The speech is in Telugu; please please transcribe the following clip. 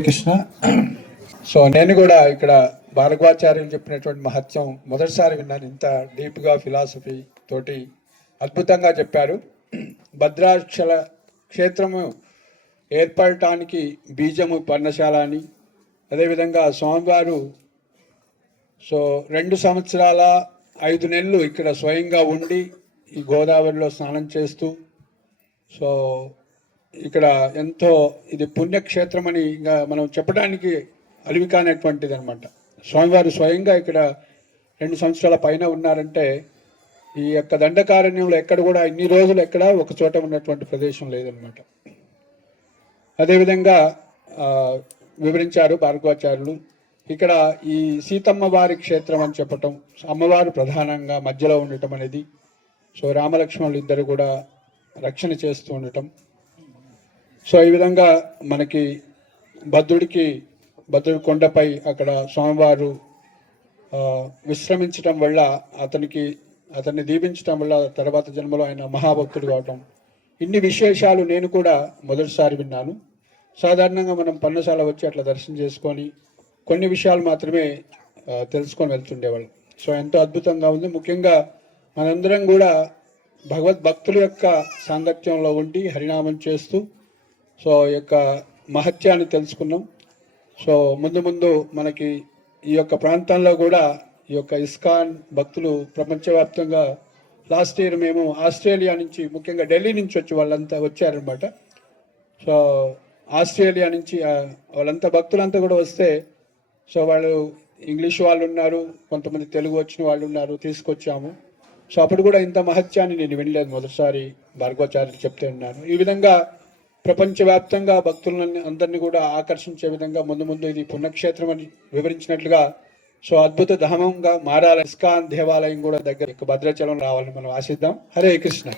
కృష్ణ. సో నేను కూడా ఇక్కడ భార్గవాచార్యులు చెప్పినటువంటి మహత్యం మొదటిసారి విన్నాను. ఇంత డీప్గా ఫిలాసఫీ తోటి అద్భుతంగా చెప్పారు. భద్రాక్షల క్షేత్రము ఏర్పడటానికి బీజము పర్ణశాల అని. అదేవిధంగా స్వామివారు సో రెండు సంవత్సరాల ఐదు నెలలు ఇక్కడ స్వయంగా ఉండి ఈ గోదావరిలో స్నానం చేస్తూ సో ఇక్కడ ఎంతో ఇది పుణ్యక్షేత్రం అని ఇంకా మనం చెప్పడానికి అలివి కానటువంటిది అనమాట స్వామివారు స్వయంగా ఇక్కడ రెండు సంవత్సరాల పైన ఉన్నారంటే ఈ యొక్క దండకారణ్యంలో ఎక్కడ కూడా ఇన్ని రోజులు ఎక్కడ ఒక చోట ఉన్నటువంటి ప్రదేశం లేదనమాట అదేవిధంగా వివరించారు భార్గవాచార్యులు ఇక్కడ ఈ సీతమ్మ వారి క్షేత్రం అని చెప్పటం అమ్మవారు ప్రధానంగా మధ్యలో ఉండటం అనేది సో రామలక్ష్మణులు ఇద్దరు కూడా రక్షణ చేస్తూ ఉండటం సో ఈ విధంగా మనకి భద్రుడికి భద్రుడి కొండపై అక్కడ స్వామివారు విశ్రమించటం వల్ల అతనికి అతన్ని దీపించటం వల్ల తర్వాత జన్మలో ఆయన మహాభక్తుడు కావటం. ఇన్ని విశేషాలు నేను కూడా మొదటిసారి విన్నాను. సాధారణంగా మనం పన్నశాల వచ్చి అట్లా దర్శనం చేసుకొని కొన్ని విషయాలు మాత్రమే తెలుసుకొని వెళ్తుండేవాళ్ళం. సో ఎంతో అద్భుతంగా ఉంది. ముఖ్యంగా మనందరం కూడా భగవద్భక్తుల యొక్క సాంగత్యంలో ఉండి హరినామం చేస్తూ సో ఈ యొక్క మహత్యాన్ని తెలుసుకున్నాం. సో ముందు ముందు మనకి ఈ యొక్క ప్రాంతంలో కూడా ఈ యొక్క ఇస్కాన్ భక్తులు ప్రపంచవ్యాప్తంగా లాస్ట్ ఇయర్ మేము ఆస్ట్రేలియా నుంచి ముఖ్యంగా ఢిల్లీ నుంచి వచ్చి వాళ్ళంతా వచ్చారనమాట. సో ఆస్ట్రేలియా నుంచి వాళ్ళంతా భక్తులంతా కూడా వస్తే సో వాళ్ళు ఇంగ్లీష్ వాళ్ళు ఉన్నారు కొంతమంది తెలుగు వచ్చిన వాళ్ళు ఉన్నారు తీసుకొచ్చాము. సో అప్పుడు కూడా ఇంత మహత్యాన్ని నేను వినలేదు మొదటిసారి భార్గవాచార్యులు చెప్తే ఉన్నాను ఈ విధంగా ప్రపంచవ్యాప్తంగా భక్తులని అందరినీ కూడా ఆకర్షించే విధంగా ముందు ముందు ఇది పుణ్యక్షేత్రం అని వివరించినట్లుగా సో అద్భుత ధామంగా మారాలి ఇస్కాన్ దేవాలయం కూడా దగ్గర భద్రాచలం రావాలని మనం ఆశిద్దాం. హరే కృష్ణ.